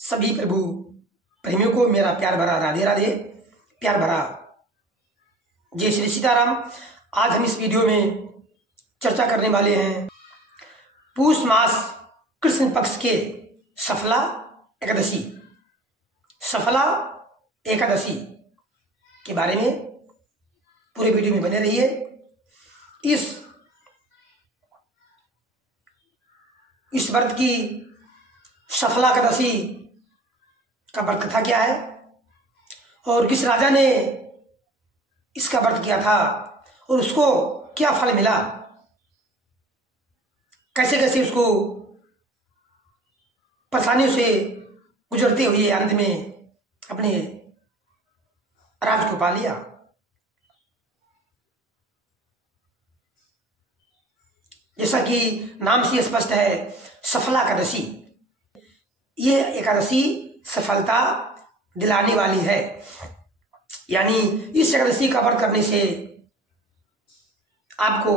सभी प्रभु प्रेमियों को मेरा प्यार भरा राधे राधे, प्यार भरा जय श्री सीताराम। आज हम इस वीडियो में चर्चा करने वाले हैं पूष मास कृष्ण पक्ष के सफला एकादशी, सफला एकादशी के बारे में। पूरे वीडियो में बने रहिए। इस व्रत की सफला एकादशी का व्रत कथा क्या है और किस राजा ने इसका व्रत किया था और उसको क्या फल मिला, कैसे कैसे उसको परेशानियों से गुजरते हुए अंत में अपने राज को पा लिया। जैसा कि नाम से स्पष्ट है, सफला एकादशी। ये एकादशी सफलता दिलाने वाली है, यानी इस एकादशी का व्रत करने से आपको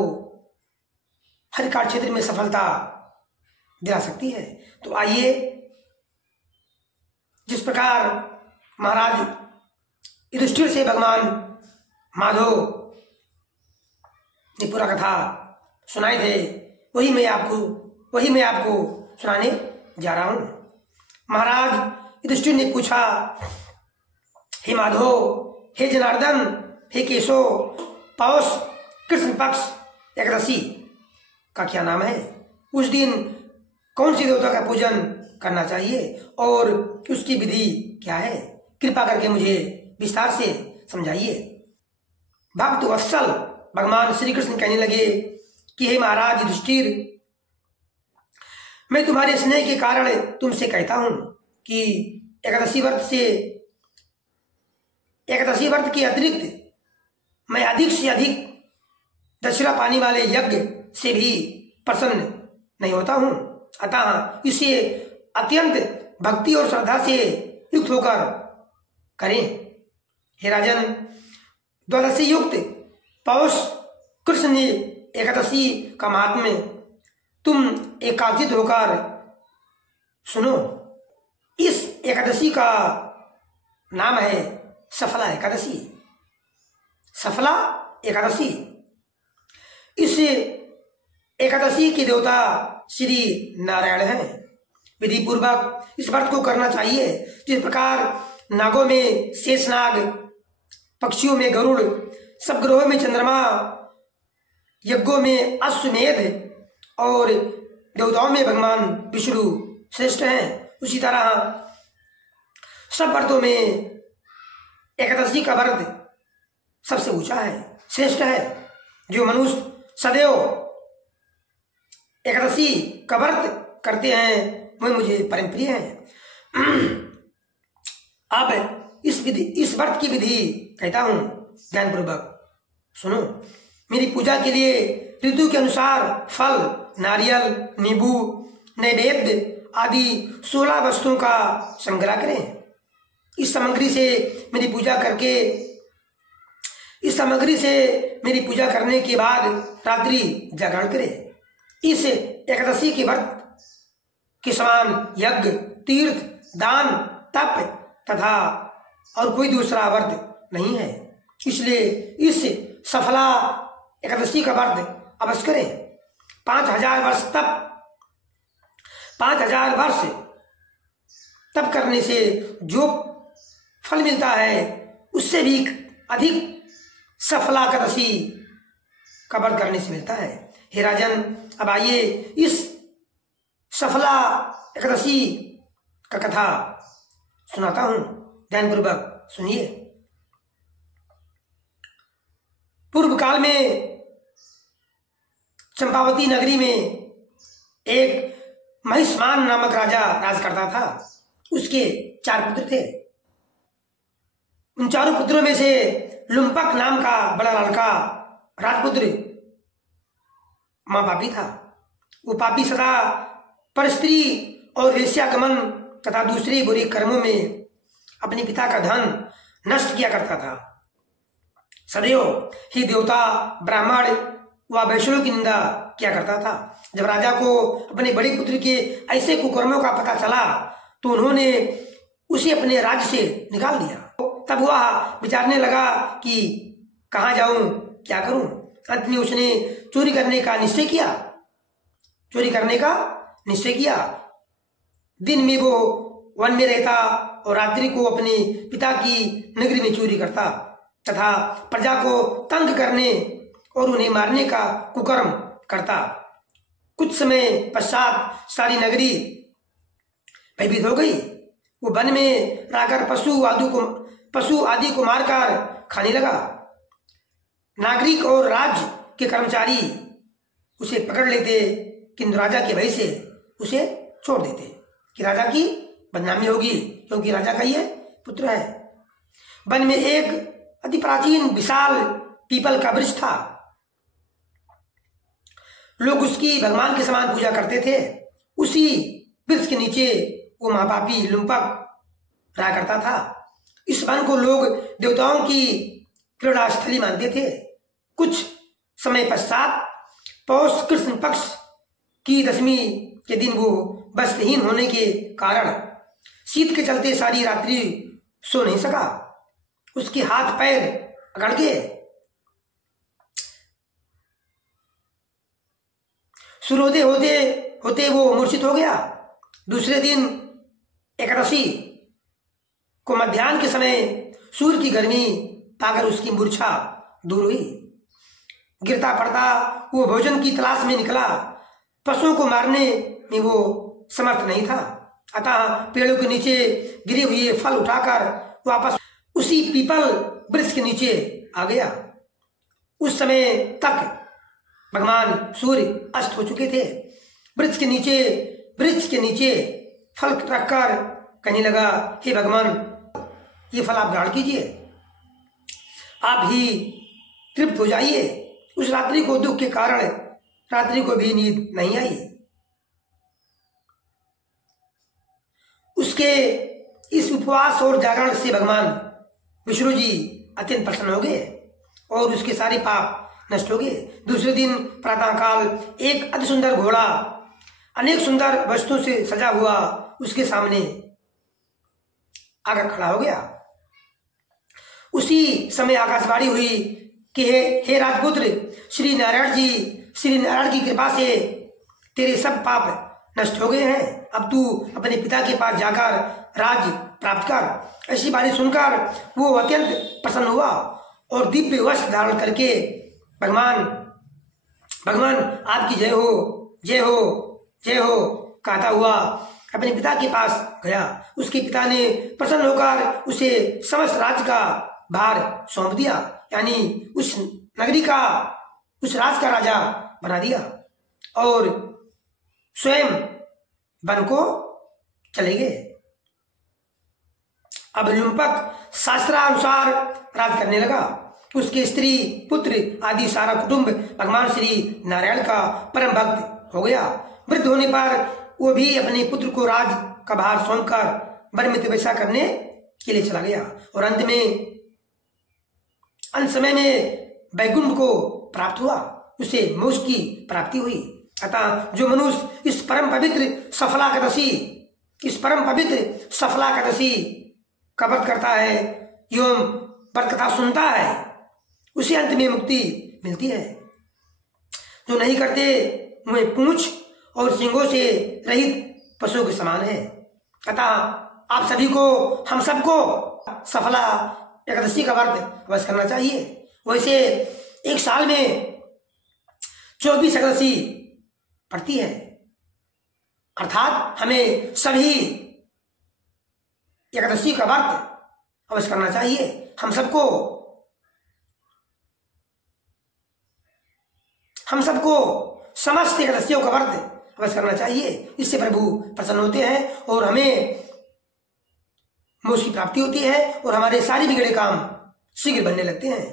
हर कार्य क्षेत्र में सफलता दिला सकती है। तो आइए, जिस प्रकार महाराज युधिष्ठिर से भगवान माधव ने पूरा कथा सुनाए थे, वही मैं आपको सुनाने जा रहा हूं। महाराज युधिष्ठिर ने पूछा, हे माधव, हे जनार्दन, हे केशव, पौष कृष्ण पक्ष एकादशी का क्या नाम है? उस दिन कौन सी देवता का पूजन करना चाहिए और उसकी विधि क्या है? कृपा करके मुझे विस्तार से समझाइए। भक्त वत्सल भगवान श्री कृष्ण कहने लगे कि हे महाराज युधिष्ठिर, मैं तुम्हारे स्नेह के कारण तुमसे कहता हूं कि एकादशी व्रत के अतिरिक्त मैं अधिक से अधिक दक्षिणा पाने वाले यज्ञ से भी प्रसन्न नहीं होता हूं। अतः इसे अत्यंत भक्ति और श्रद्धा से युक्त होकर करें। हे राजन, द्वादशी युक्त पौष कृष्ण एकादशी का महात्म्य तुम एकाग्रचित होकर सुनो। इस एकादशी का नाम है सफला एकादशी। सफला एकादशी, इस एकादशी के देवता श्री नारायण हैं। विधि पूर्वक इस व्रत को करना चाहिए। जिस प्रकार नागों में शेषनाग, पक्षियों में गरुड़, सब ग्रहों में चंद्रमा, यज्ञों में अश्वमेध और देवताओं में भगवान विष्णु श्रेष्ठ हैं, उसी तरह सब व्रतों में एकादशी का व्रत सबसे ऊंचा है, श्रेष्ठ है। जो मनुष्य सदैव एकादशी का व्रत करते हैं वह मुझे परम प्रिय हैं। अब इस व्रत की विधि कहता हूं, ध्यानपूर्वक सुनो। मेरी पूजा के लिए ऋतु के अनुसार फल, नारियल, नींबू, नैवेद्य आदि 16 वस्तुओं का संग्रह करें। इस सामग्री से मेरी पूजा करने के बाद रात्रि जागरण करें। इस एकादशी के व्रत के समान यज्ञ, तीर्थ, दान, तप तथा और कोई दूसरा व्रत नहीं है। इसलिए इस सफला एकादशी का व्रत अवश्य करें। 5000 वर्ष तप करने से जो फल मिलता है उससे भी अधिक सफला एकादशी का व्रत करने से मिलता है। हे राजन, अब आइए इस सफला एकादशी का कथा सुनाता हूं, ध्यानपूर्वक सुनिए। पूर्व काल में चंपावती नगरी में एक महिष्मान नामक राजा राज करता था। उसके 4 पुत्र थे। उन 4 पुत्रों में से लुम्पक नाम का बड़ा लड़का राजपुत्र महापापी था। वो पापी सदा परस्त्री और वेश्यागमन तथा दूसरे बुरे कर्मों में अपने पिता का धन नष्ट किया करता था। सदैव ही देवता, ब्राह्मण व वैष्णव की निंदा किया करता था। जब राजा को अपने बड़े पुत्र के ऐसे कुकर्मों का पता चला तो उन्होंने उसे अपने राज्य से निकाल दिया। तब वह विचारने लगा कि कहाँ जाऊं, क्या करूं। अंत में उसने चोरी करने का निश्चय किया। दिन में वो वन में रहता और रात्रि को अपने पिता की नगरी में चोरी करता तथा प्रजा को तंग करने और उन्हें मारने का कुकर्म करता। कुछ समय पश्चात सारी नगरी भयभीत हो गई। वो वन में रहकर पशु आदि को मारकर खाने लगा। नागरिक और राज्य के कर्मचारी उसे पकड़ लेते, किंतु राजा के भय से उसे छोड़ देते कि राजा की बदनामी होगी, क्योंकि राजा का ये पुत्र है। वन में एक अति प्राचीन विशाल पीपल का वृक्ष था। लोग उसकी भगवान के समान पूजा करते थे। उसी वृक्ष के नीचे वो महापापी लुम्पक रहा करता था। इस वन को लोग देवताओं की क्रीड़ा स्थली मानते थे। कुछ समय पश्चात पौष कृष्ण पक्ष की दशमी के दिन वो वस्त्रहीन होने के कारण शीत के चलते सारी रात्रि सो नहीं सका। उसके हाथ पैर अकड़ गए। सूर्योदय होते वो मूर्छित हो गया। दूसरे दिन एकादशी को मध्याह्न के समय सूर्य की गर्मी पाकर उसकी मूर्छा दूर हुई। गिरता पड़ता वो भोजन की तलाश में निकला। पशुओं को मारने में वो समर्थ नहीं था, अतः पेड़ों के नीचे गिरे हुए फल उठाकर वापस उसी पीपल वृक्ष के नीचे आ गया। उस समय तक भगवान सूर्य अस्त हो चुके थे। वृक्ष के नीचे फल रखकर कहने लगा, हे भगवान, ये फल आप ग्रहण कीजिए, आप ही तृप्त हो जाइए। उस रात्रि को दुख के कारण रात्रि को भी नींद नहीं आई। उसके इस उपवास और जागरण से भगवान विष्णु जी अत्यंत प्रसन्न हो गए और उसके सारे पाप नष्ट हो गए। दूसरे दिन प्रातःकाल एक अति सुंदर घोड़ा अनेक सुंदर वस्तुओं से सजा हुआ उसके सामने आकर खड़ा हो गया। उसी समय आकाशवाणी हुई कि हे राजपुत्र, श्री नारायण की कृपा से तेरे सब पाप नष्ट हो गए हैं। अब तू अपने पिता के पास जाकर राज्य प्राप्त कर। ऐसी बात सुनकर वो अत्यंत प्रसन्न हुआ और दिव्य वस्त्र धारण करके भगवान आपकी जय हो, जय हो, जय हो कहता हुआ अपने पिता के पास गया। उसके पिता ने प्रसन्न होकर उसे समस्त राज्य का भार सौंप दिया, यानी उस नगरी का, उस राज्य का राजा बना दिया और स्वयं वन को चले गए। अब लुम्पक शास्त्रानुसार राज करने लगा। उसके स्त्री पुत्र आदि सारा कुटुंब भगवान श्री नारायण का परम भक्त हो गया। वृद्ध होने पर वो भी अपने पुत्र को राज का भार सौंपकर वन में तपस्या करने के लिए चला गया और अंत समय में वैकुंठ को प्राप्त हुआ, उसे मोक्ष की प्राप्ति हुई। अतः जो मनुष्य इस परम पवित्र सफला एकादशी का व्रत करता है एवं व्रत कथा सुनता है, उसे अंत में मुक्ति मिलती है। जो नहीं करते वह पूंछ और सींगों से रहित पशुओं के समान है। अतः आप सभी को, हम सबको सफला एकादशी का व्रत अवश्य करना चाहिए। वैसे एक साल में 24 एकादशी पड़ती है, अर्थात हमें सभी एकादशी का व्रत अवश्य करना चाहिए। हम सबको समस्त एकादशियों का व्रत अवश्य करना चाहिए। इससे प्रभु प्रसन्न होते हैं और हमें मोक्ष की प्राप्ति होती है और हमारे सारे बिगड़े काम शीघ्र बनने लगते हैं,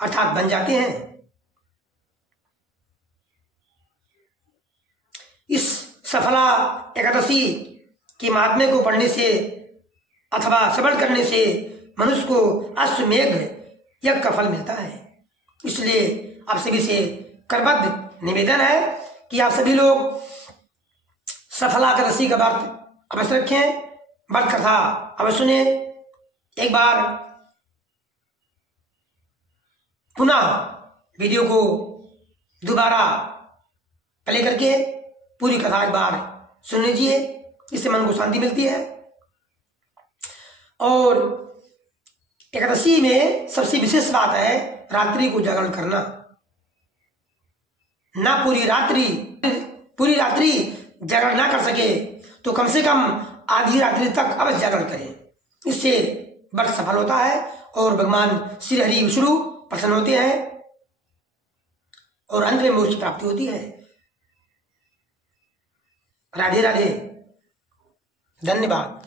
अर्थात बन जाते हैं। इस सफला एकादशी के महात्म्य को पढ़ने से अथवा श्रवण करने से मनुष्य को अश्वमेघ यज्ञ का फल मिलता है। इसलिए आप सभी से करबद्ध निवेदन है कि आप सभी लोग सफला एकादशी का व्रत अवश्य रखें, व्रत कथा अवश्य सुने। एक बार पुनः वीडियो को दोबारा प्ले करके पूरी कथा एक बार सुन लीजिए, इससे मन को शांति मिलती है। और एकादशी में सबसे विशेष बात है रात्रि को जागरण करना। ना पूरी रात्रि जागरण ना कर सके तो कम से कम आधी रात्रि तक अवश्य जागरण करें, इससे व्रत सफल होता है और भगवान श्री हरि विष्णु प्रसन्न होते हैं और अंत में मोक्ष प्राप्ति होती है। राधे राधे, धन्यवाद।